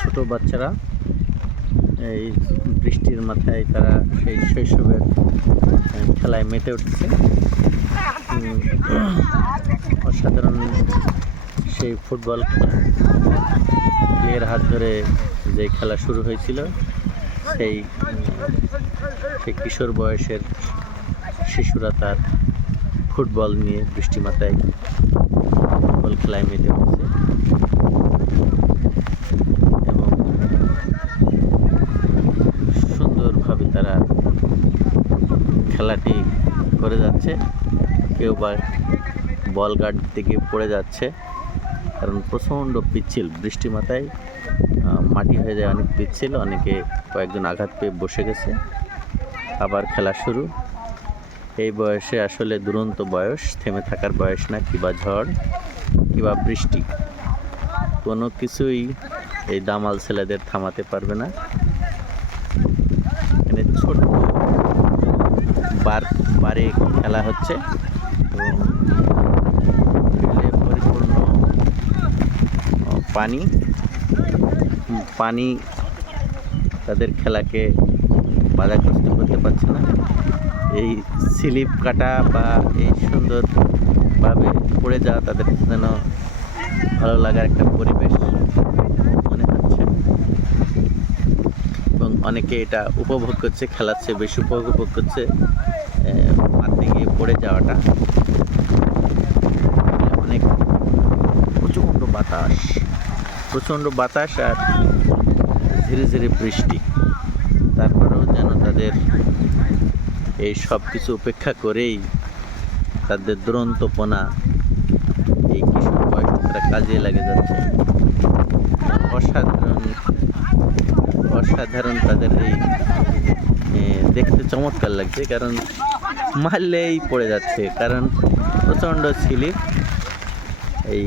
ছোট বাচ্চারা এই বৃষ্টির মাথায় তারা সেই শৈশবের খেলায় মেতে উঠছে। অসাধারণ সেই ফুটবল খেলা, প্লেয়ের হাত ধরে যে খেলা শুরু হয়েছিল সেই কিশোর বয়সের শিশুরা তার ফুটবল নিয়ে বৃষ্টি মাথায় ফুটবল খেলায় মেতে উঠছে এবং সুন্দরভাবে তারা খেলাটি করে যাচ্ছে। কেউ বা বল গার্ড থেকে পড়ে যাচ্ছে, কারণ প্রচণ্ড পিচ্ছিল বৃষ্টি মাথায় মাটি হয়ে যায়, অনেক পিচ্ছিল, অনেকে কয়েকজন আঘাত পেয়ে বসে গেছে। আবার খেলা শুরু। এই বয়সে আসলে দুরন্ত বয়স, থেমে থাকার বয়স না। কিবা ঝড় কিবা বৃষ্টি, কোনো কিছুই এই দামাল ছেলেদের থামাতে পারবে না। এখানে ছোট বারে খেলা হচ্ছে এবং ফিল্ডে পরিপূর্ণ পানি তাদের খেলাকে বাধাগ্রস্ত করতে পারছে না। এই স্লিপ কাটা বা এই সুন্দরভাবে পড়ে যাওয়া তাদের যেন ভালো লাগার একটা পরিবেশ মনে হচ্ছে এবং অনেকে এটা উপভোগ করছে, খেলার চেয়ে বেশি উপভোগ করছে মাঠে গিয়ে পড়ে যাওয়াটা। অনেক প্রচণ্ড বাতাস আর ধীরে ধীরে বৃষ্টি, তারপরেও যেন তাদের এই সব কিছু উপেক্ষা করেই তাদের দুরন্তপনা, এই কিশোর বয়সে তারা কাজে লাগে যাচ্ছে। অসাধারণ তাদের এই দেখতে চমৎকার লাগছে, কারণ মারলেই পড়ে যাচ্ছে, কারণ প্রচণ্ড স্লিপ। এই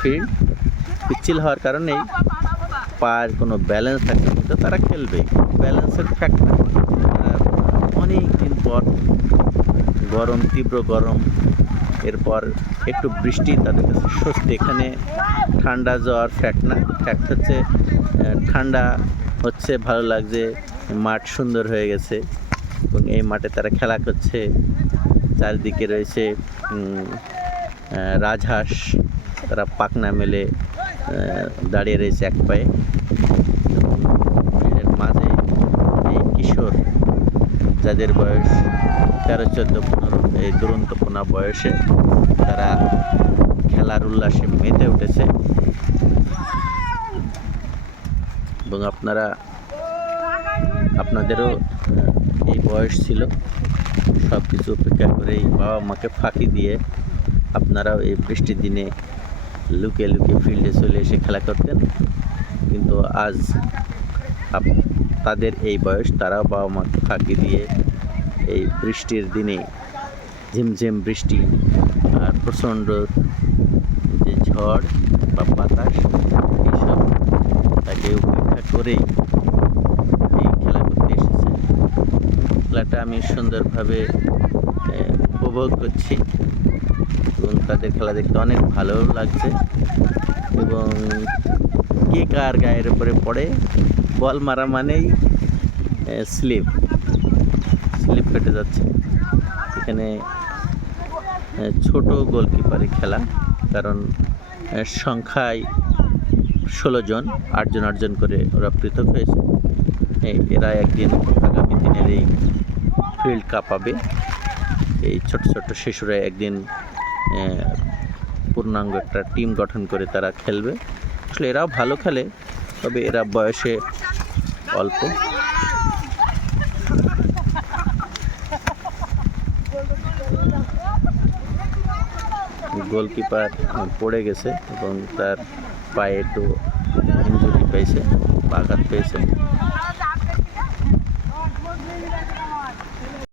ফিল্ড পিচ্ছিল হওয়ার কারণেই পায়ের কোনো ব্যালেন্স থাকবে, কিন্তু তারা খেলবে। ব্যালেন্সের ফ্যাক্টর অনেক দিন পর গরম, তীব্র গরম, এরপর একটু বৃষ্টি তাদের কাছে স্বস্তি। এখানে ঠান্ডা জ্বর ফ্যাক্ট না, ফ্যাক্ট হচ্ছে ঠান্ডা হচ্ছে, ভালো লাগছে, মাঠ সুন্দর হয়ে গেছে এবং এই মাঠে তারা খেলা করছে। চারিদিকে রয়েছে রাজহাঁস, তারা পাখনা মেলে দাঁড়িয়ে রয়েছে এক পায়ে। এর মাঝে এই কিশোর, যাদের বয়স 13, 14, 15, এই দুরন্তপনা বয়সে তারা খেলার উল্লাসে মেতে উঠেছে এবং আপনাদেরও এই বয়স ছিল, সব কিছু উপেক্ষা করে এই বাবা মাকে ফাঁকি দিয়ে আপনারাও এই বৃষ্টির দিনে লুকিয়ে লুকিয়ে ফিল্ডে চলে এসে খেলা করতেন। কিন্তু আজ তাদের এই বয়স, তারাও বাবা মাকে ফাঁকি দিয়ে এই বৃষ্টির দিনে, ঝিমঝিম বৃষ্টি আর প্রচণ্ড যে ঝড় বা বাতাস, এইসব তাকে উপেক্ষা করেই এই খেলা করতে এসেছে। খেলাটা আমি সুন্দরভাবে উপভোগ করছি এবং তাদের খেলা দেখতে অনেক ভালো লাগছে। এবং কে কার গায়ের উপরে পড়ে, বল মারা মানেই স্লিপ, স্লিপ কেটে যাচ্ছে। এখানে ছোট গোলকিপারই খেলা, কারণ সংখ্যায় 16 জন, 8 জন 8 জন করে ওরা পৃথক হয়েছে। এরা একদিন আগামী দিনের এই ফিল্ড কাঁপাবে। এই ছোট ছোট শিশুরা একদিন পূর্ণাঙ্গ একটা টিম গঠন করে তারা খেলবে। আসলে এরাও ভালো খেলে, তবে এরা বয়সে অল্প। গোলকিপার পড়ে গেছে এবং তার পায়ে একটু ইনজুরি পেয়েছে, আঘাত পেয়েছে।